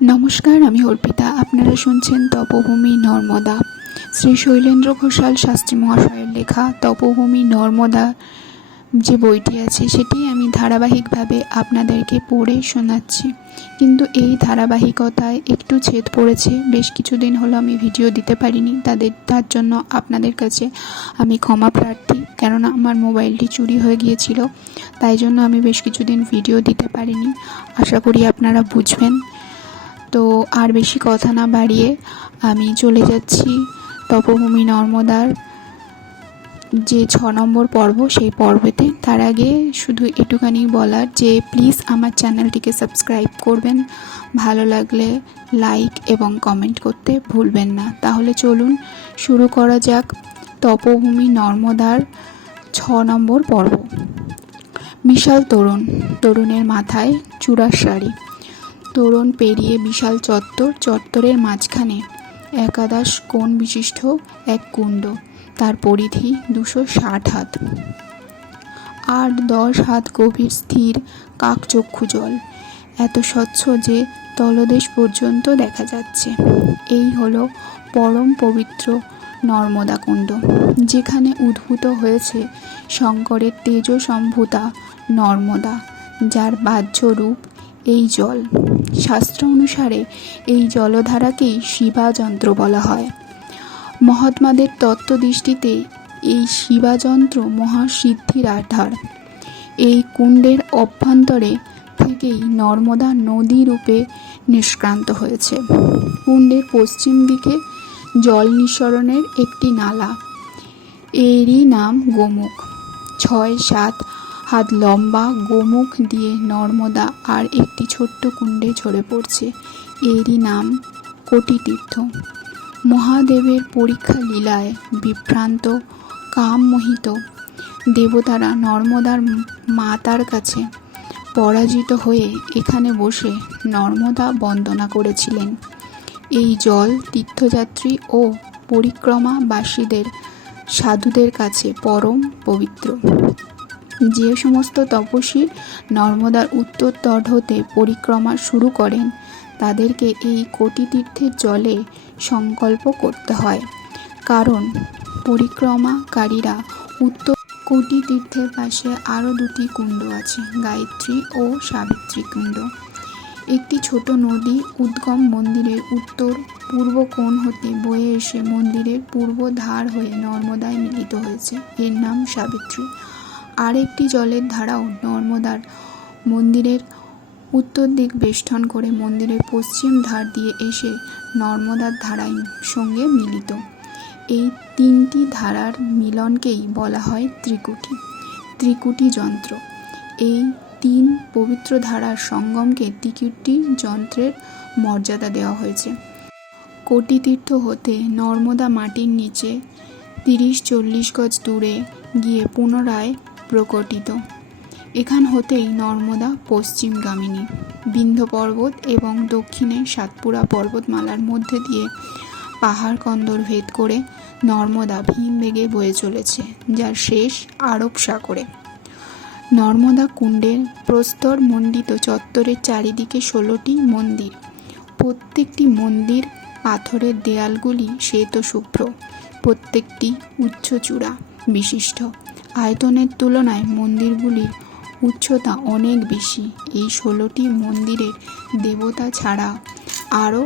নমস্কার, আমি অর্পিতা। আপনারা শুনছেন তপভূমি নর্মদা। শ্রী শৈলেন্দ্র ঘোষাল শাস্ত্রী মহাশয়ের লেখা তপভূমি নর্মদা যে বইটি আছে সেটি আমি ধারাবাহিকভাবে আপনাদেরকে পড়ে শোনাচ্ছি। কিন্তু এই ধারাবাহিকতায় একটু ছেদ পড়েছে। বেশ কিছুদিন হলো আমি ভিডিও দিতে পারিনি, তার জন্য আপনাদের কাছে আমি ক্ষমা প্রার্থী। কেননা আমার মোবাইলটি চুরি হয়ে গিয়েছিল, তাই জন্য আমি বেশ কিছুদিন ভিডিও দিতে পারিনি। আশা করি আপনারা বুঝবেন। তো আর বেশি কথা না বাড়িয়ে আমি চলে যাচ্ছি তপভূমি নর্মদার যে 6 নম্বর পর্ব সেই পর্বেতে। তার আগে শুধু এটুখানি বলার যে প্লিজ আমার চ্যানেলটিকে সাবস্ক্রাইব করবেন, ভালো লাগলে লাইক এবং কমেন্ট করতে ভুলবেন না। তাহলে চলুন শুরু করা যাক তপভূমি নর্মদার 6 নম্বর পর্ব। বিশাল তরুণের মাথায় চূড়ার শাড়ি। তোরণ পেরিয়ে বিশাল চত্বরের মাঝখানে একাদশ কোণ বিশিষ্ট এক কুণ্ড। তার পরিধি 260 হাত। 8-10 হাত গভীর স্থির কাকচক্ষু জল, এত স্বচ্ছ যে তলদেশ পর্যন্ত দেখা যাচ্ছে। এই হলো পরম পবিত্র নর্মদা কুণ্ড, যেখানে উদ্ভূত হয়েছে শঙ্করের তেজসম্ভূতা নর্মদা, যার বাহ্য রূপ এই জল। শাস্ত্র অনুসারে এই জলধারাকেই শিবাযন্ত্র বলা হয়। মহাত্মাদের তত্ত্বদৃষ্টিতে এই শিবাযন্ত্র মহাসিদ্ধির আধার। এই কুণ্ডের অভ্যন্তরে থেকেই নর্মদা নদী রূপে নিষ্ক্রান্ত হয়েছে। কুণ্ডের পশ্চিম দিকে জল নিঃসরণের একটি নালা, এরই নাম গোমুখ। 6-7 হাত লম্বা গোমুখ দিয়ে নর্মদা আর একটি ছোট্ট কুণ্ডে ঝরে পড়ছে, এরই নাম কোটিতীর্থ। মহাদেবের পরীক্ষা লীলায় বিভ্রান্ত কামমোহিত দেবতারা নর্মদার মাতার কাছে পরাজিত হয়ে এখানে বসে নর্মদা বন্দনা করেছিলেন। এই জল তীর্থযাত্রী ও পরিক্রমাবাসীদের সাধুদের কাছে পরম পবিত্র। যে সমস্ত তপস্বী নর্মদার উত্তর তট হতে পরিক্রমা শুরু করেন তাদেরকে এই কোটিতীর্থের জলে সংকল্প করতে হয়, কারণ পরিক্রমাকারীরা উত্তর কোটিতীর্থের পাশে আরও 2টি কুণ্ড আছে, গায়ত্রী ও সাবিত্রী কুণ্ড। একটি ছোট নদী উদ্গম মন্দিরের উত্তর পূর্ব কোণ হতে বয়ে এসে মন্দিরের পূর্ব ধার হয়ে নর্মদায় মিলিত হয়েছে, এর নাম সাবিত্রী। আর একটি জলের ধারাও নর্মদার মন্দিরের উত্তর দিক বেষ্টন করে মন্দিরের পশ্চিম ধার দিয়ে এসে নর্মদার ধারার সঙ্গে মিলিত। এই 3টি ধারার মিলনকেই বলা হয় ত্রিকুটি যন্ত্র। এই 3 পবিত্র ধারার সঙ্গমকে ত্রিকুটি যন্ত্রের মর্যাদা দেওয়া হয়েছে। কোটিতীর্থ হতে নর্মদা মাটির নিচে 30-40 গজ দূরে গিয়ে পুনরায় প্রকটিত। এখান হতেই নর্মদা পশ্চিমগামিনী। বিন্ধ্য পর্বত এবং দক্ষিণে সাতপুরা পর্বতমালার মধ্যে দিয়ে পাহাড় কন্দর ভেদ করে নর্মদা ভীম বেগে বয়ে চলেছে, যার শেষ আরব সাগরে। নর্মদা কুণ্ডের প্রস্তর মণ্ডিত চত্বরের চারিদিকে 16টি মন্দির। প্রত্যেকটি মন্দির পাথরের দেয়ালগুলি শ্বেত শুভ্র, প্রত্যেকটি উচ্চ চূড়া বিশিষ্ট। আয়তনের তুলনায় মন্দিরগুলির উচ্চতা অনেক বেশি। এই 16টি মন্দিরের দেবতা ছাড়া আরও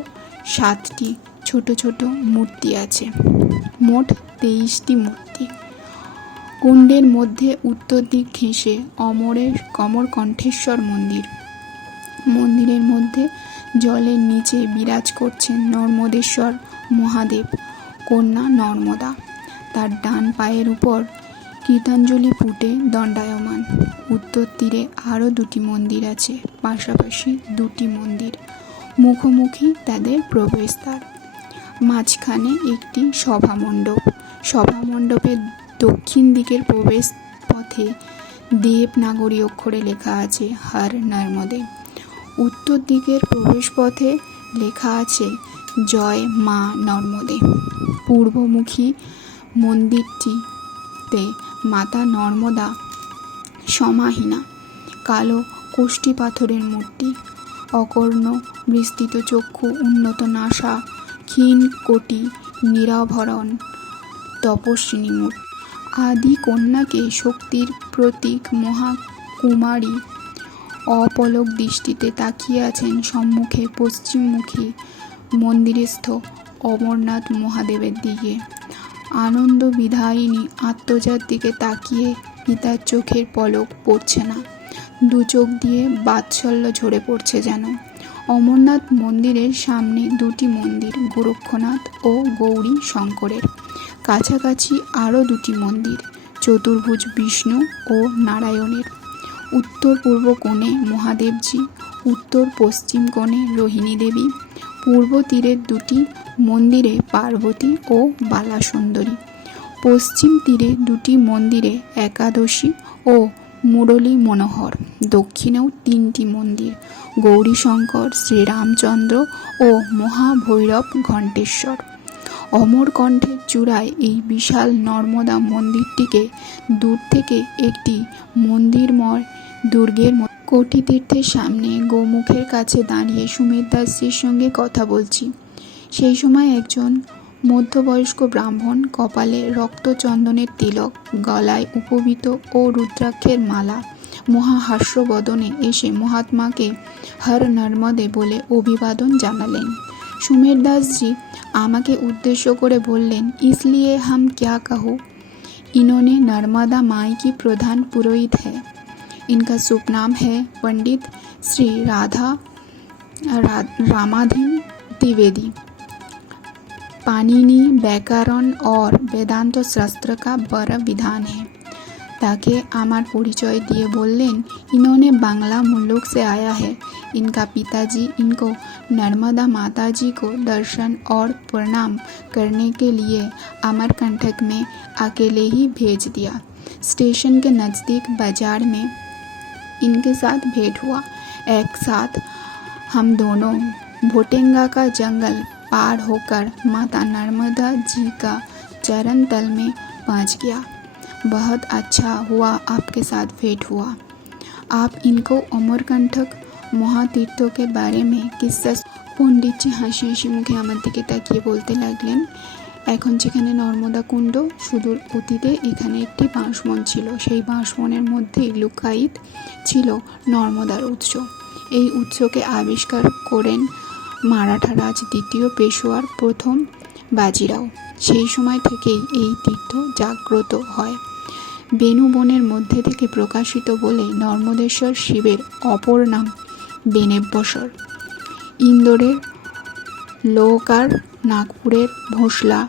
7টি ছোট ছোট মূর্তি আছে, মোট 23টি মূর্তি। কুণ্ডের মধ্যে উত্তর দিক ঘেঁষে অমরকণ্ঠেশ্বর মন্দির। মন্দিরের মধ্যে জলের নিচে বিরাজ করছেন নর্মদেশ্বর মহাদেব, কন্যা নর্মদা। তার ডান পায়ের উপর কীর্তঞ্জলি পুটে দণ্ডায়মান। উত্তর তীরে আরও 2টি মন্দির আছে, পাশাপাশি 2টি মন্দির, মুখোমুখি তাদের প্রবেশদ্বার। মাঝখানে একটি সভামণ্ডপ। সভামণ্ডপের দক্ষিণ দিকের প্রবেশ পথে দেবনাগরী অক্ষরে লেখা আছে হর নর্মদে। উত্তর দিকের প্রবেশ পথে লেখা আছে জয় মা নর্মদে। পূর্বমুখী মন্দিরটিতে মাতা নর্মদা সমাহিনা, কালো কোষ্ঠী পাথরের মূর্তি। অকর্ণ বিস্তৃত চক্ষু, উন্নত নাসা, ক্ষীণ কোটি, নিরাভরণ তপস্বিনী মূর্তি। আদি কন্যাকে শক্তির প্রতীক মহাকুমারী অপলক দৃষ্টিতে তাকিয়ে আছেন সম্মুখে পশ্চিমমুখী মন্দিরস্থ অমরনাথ মহাদেবের দিকে। আনন্দ বিধায়িনী আত্মজার দিকে তাকিয়ে পিতার চোখের পলক পড়ছে না, দু চোখ দিয়ে বাৎসল্য ঝরে পড়ছে যেন। অমরনাথ মন্দিরের সামনে দুটি মন্দির, গোরক্ষনাথ ও গৌরী শঙ্করের। কাছাকাছি আরও দুটি মন্দির, চতুর্ভুজ বিষ্ণু ও নারায়ণের। উত্তর পূর্ব কোণে মহাদেবজি, উত্তর পশ্চিম কোণে রোহিণী দেবী। পূর্ব তীরের দুটি মন্দিরে পার্বতী ও বালাসুন্দরী। পশ্চিম তীরে দুটি মন্দিরে একাদশী ও মুরলী মনোহর। দক্ষিণেও তিনটি মন্দির, গৌরীশঙ্কর, শ্রীরামচন্দ্র ও মহাভৈরব ঘণ্টেশ্বর। অমরকণ্ঠের চূড়ায় এই বিশাল নর্মদা মন্দিরটিকে দূর থেকে একটি মন্দিরময় দুর্গের কোটিতীর্থের সামনে গোমুখের কাছে দাঁড়িয়ে সুমের দাসজির সঙ্গে কথা বলছি। সেই সময় একজন মধ্যবয়স্ক ব্রাহ্মণ, কপালে রক্তচন্দনের তিলক, গলায় উপবীত ও রুদ্রাক্ষের মালা, মহাহাস্যবদনে এসে মহাত্মাকে হর নর্মদে বলে অভিবাদন জানালেন। সুমের দাসজি আমাকে উদ্দেশ্য করে বললেন, इसलिए हम क्या कहूँ, इन्होंने नर्मदा माई की प्रधान पुरोहित है। इनका शुभ नाम है पंडित श्री रामाधीन द्विवेदी। पाणिनि व्याकरण और वेदांत शास्त्र का बड़ा विधान है। ताके आमार परिचय दिए बोलें, इन्होंने बांग्ला मुल्क से आया है। इनका पिताजी इनको नर्मदा माता जी को दर्शन और प्रणाम करने के लिए अमरकंटक में अकेले ही भेज दिया। स्टेशन के नज़दीक बाजार में इनके साथ भेंट हुआ। एक साथ हम दोनों भोटेंगा का जंगल पार होकर माता नर्मदा जी का चरण तल में पहुंच गया। बहुत अच्छा हुआ आपके साथ भेंट हुआ। आप इनको अमरकंटक মহাতীর্থ के बारे में किस्सा। পণ্ডিতজি হাসি হাসি মুখে আমার দিকে তাকিয়ে বলতে লাগলেন, এখন যেখানে নর্মদা কুণ্ড, সুদূর অতীতে এখানে একটি বাঁশবন ছিল। সেই বাঁশবনের মধ্যে লুকায়িত ছিল নর্মদার উৎস। এই উৎসকে আবিষ্কার করেন মারাঠা রাজ দ্বিতীয় পেশোয়ার প্রথম বাজিরাও। সেই সময় থেকেই এই তীর্থ জাগ্রত হয়। বেনু বনের মধ্যে থেকে প্রকাশিত বলে নর্মদেশ্বর শিবের অপর নাম বেনেশ্বর। ইন্দোরের লোহকার, নাগপুরের ভোসলা,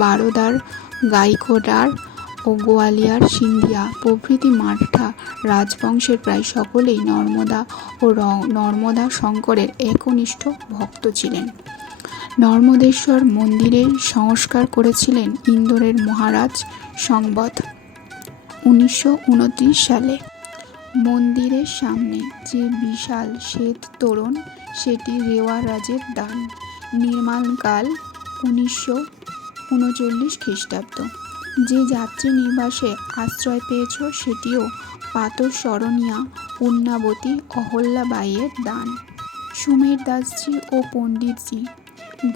বারোদার গাইকোডার ও গোয়ালিয়ার সিন্ধিয়া প্রভৃতি মারাঠা রাজবংশের প্রায় সকলেই নর্মদা ও নর্মদা শঙ্করের একনিষ্ঠ ভক্ত ছিলেন। নর্মদেশ্বর মন্দিরের সংস্কার করেছিলেন ইন্দোরের মহারাজ সংবৎ 1929 সালে। মন্দিরের সামনে যে বিশাল শ্বেত তোরণ, সেটি রেওয়া রাজের দান। নির্মাণকাল 1939 খ্রিস্টাব্দ। যে যাত্রী নিবাসে আশ্রয় পেয়েছ, সেটিও প্রাতঃস্মরণীয়া পুণ্যাবতী অহল্যাবাইয়ের দান। সুমের দাসজি ও পণ্ডিতজি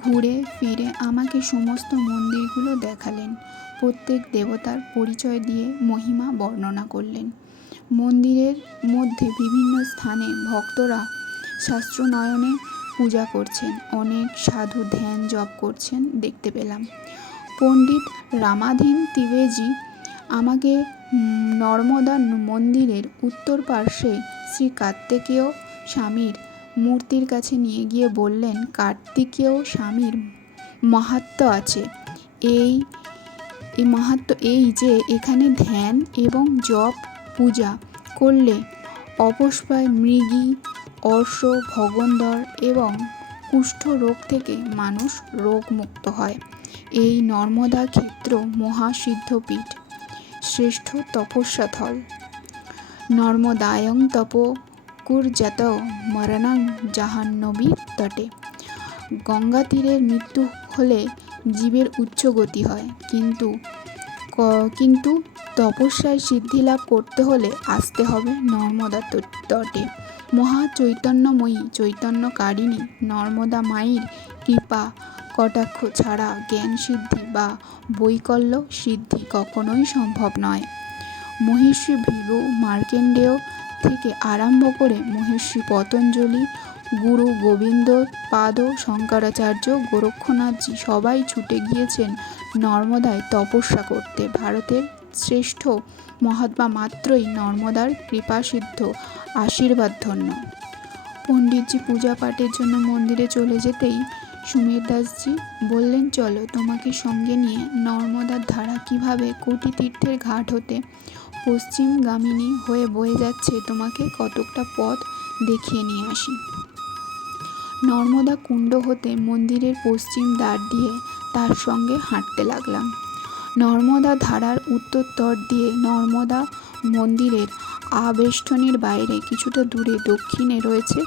ঘুরে ফিরে আমাকে সমস্ত মন্দিরগুলো দেখালেন। প্রত্যেক দেবতার পরিচয় দিয়ে মহিমা বর্ণনা করলেন। মন্দিরের মধ্যে বিভিন্ন স্থানে ভক্তরা শাস্ত্রনয়নে পূজা করছেন, অনেক সাধু ধ্যান জপ করছেন দেখতে পেলাম। পণ্ডিত রামাধীন দ্বিবেদী আমাকে নর্মদা মন্দিরের উত্তর পার্শ্বে শ্রী কার্তিকেয় স্বামীর মূর্তির কাছে নিয়ে গিয়ে বললেন, কার্তিকেয় স্বামীর মাহাত্ম্য আছে। এই মাহাত্ম্য এই যে এখানে ধ্যান এবং জপ পূজা করলে অপস্পায়, মৃগী, অর্শ, ভগন্দর এবং কুষ্ঠ রোগ থেকে মানুষ রোগমুক্ত হয়। এই নর্মদা ক্ষেত্র মহাসিদ্ধপীঠ, শ্রেষ্ঠ তপস্যাথল। নর্মদায়ং তপকুর্যাত মরণং জাহ্নবী তটে। গঙ্গা তীরের মৃত্যু হলে জীবের উচ্চ গতি হয়, কিন্তু তপস্যায় সিদ্ধি লাভ করতে হলে আসতে হবে নর্মদা তটে। মহা চৈতন্যময়ী চৈতন্যকারিণী নর্মদা মায়ের কৃপা কটাক্ষ ছাড়া জ্ঞান সিদ্ধি বা বৈকল্য সিদ্ধি কখনোই সম্ভব নয়। মহর্ষি ভৃগু মার্কেন্ডেয় থেকে আরম্ভ করে মহর্ষি পতঞ্জলি, গুরু গোবিন্দ পাদ, শঙ্করাচার্য, গোরক্ষনাথজি সবাই ছুটে গিয়েছেন নর্মদায় তপস্যা করতে। ভারতের শ্রেষ্ঠ মহাত্মা মাত্রই নর্মদার কৃপাসিদ্ধ আশীর্বাদ ধন্য। পণ্ডিতজি পূজা পাঠের জন্য মন্দিরে চলে যেতেই সুমের দাসজি বললেন, চলো তোমাকে সঙ্গে নিয়ে নর্মদার ধারা কিভাবে কোটি তীর্থের ঘাট হতে পশ্চিমগামিনী হয়ে বয়ে যাচ্ছে তোমাকে কতকটা পথ দেখিয়ে নিয়ে আসি। নর্মদা কুণ্ড হতে মন্দিরের পশ্চিম দ্বার দিয়ে তার সঙ্গে হাঁটতে লাগলাম। নর্মদা ধারার উত্তর তট দিয়ে নর্মদা মন্দিরের আবেষ্টনীর বাইরে কিছুটা দূরে দক্ষিণে রয়েছে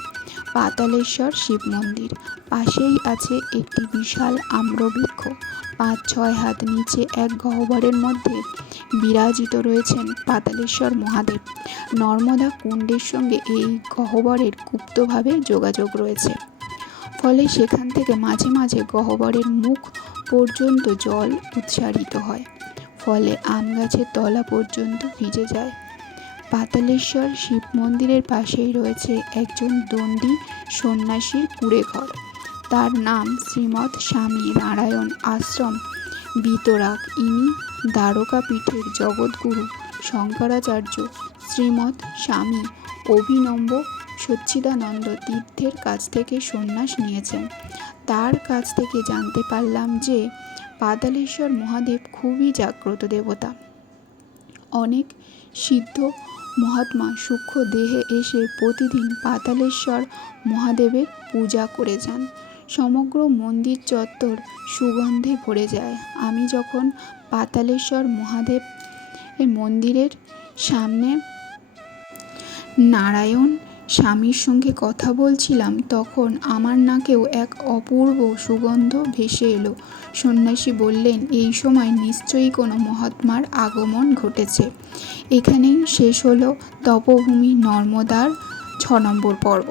পাতালেশ্বর শিব মন্দির। পাশেই আছে একটি বিশাল আম্রবৃক্ষ। 5-6 হাত নিচে এক গহ্বরের মধ্যে বিরাজিত রয়েছেন পাতালেশ্বর মহাদেব। নর্মদা কুণ্ডের সঙ্গে এই গহ্বরের গুপ্তভাবে যোগাযোগ রয়েছে, ফলে সেখান থেকে মাঝে মাঝে গহ্বরের মুখ পর্যন্ত জল উৎসারিত হয়, ফলে আম গাছের তলা পর্যন্ত ভিজে যায়। পাতালেশ্বর শিব মন্দিরের পাশেই রয়েছে একজন দণ্ডী সন্ন্যাসীর কুঁড়েঘর। তার নাম শ্রীমৎ স্বামী নারায়ণ আশ্রম বিতরাগ। ইনি দ্বারকাপীঠের জগৎগুরু শঙ্করাচার্য শ্রীমৎ স্বামী অভিনব সচ্চিদানন্দ তীর্থের কাছ থেকে সন্ন্যাস নিয়েছেন। তার কাছ থেকে জানতে পারলাম যে পাতালেশ্বর মহাদেব খুবই জাগ্রত দেবতা। অনেক সিদ্ধ মহাত্মা সূক্ষ্ম দেহে এসে প্রতিদিন পাতালেশ্বর মহাদেবের পূজা করে যান। সমগ্র মন্দির চত্বর সুগন্ধে ভরে যায়। আমি যখন পাতালেশ্বর মহাদেব মন্দিরের সামনে নারায়ণ স্বামীর সঙ্গে কথা বলছিলাম, তখন আমার নাকেও এক অপূর্ব সুগন্ধ ভেসে এলো। সন্ন্যাসী বললেন, এই সময় নিশ্চয়ই কোনো মহাত্মার আগমন ঘটেছে। এখানেই শেষ হলো তপভূমি নর্মদার 6 নম্বর পর্ব।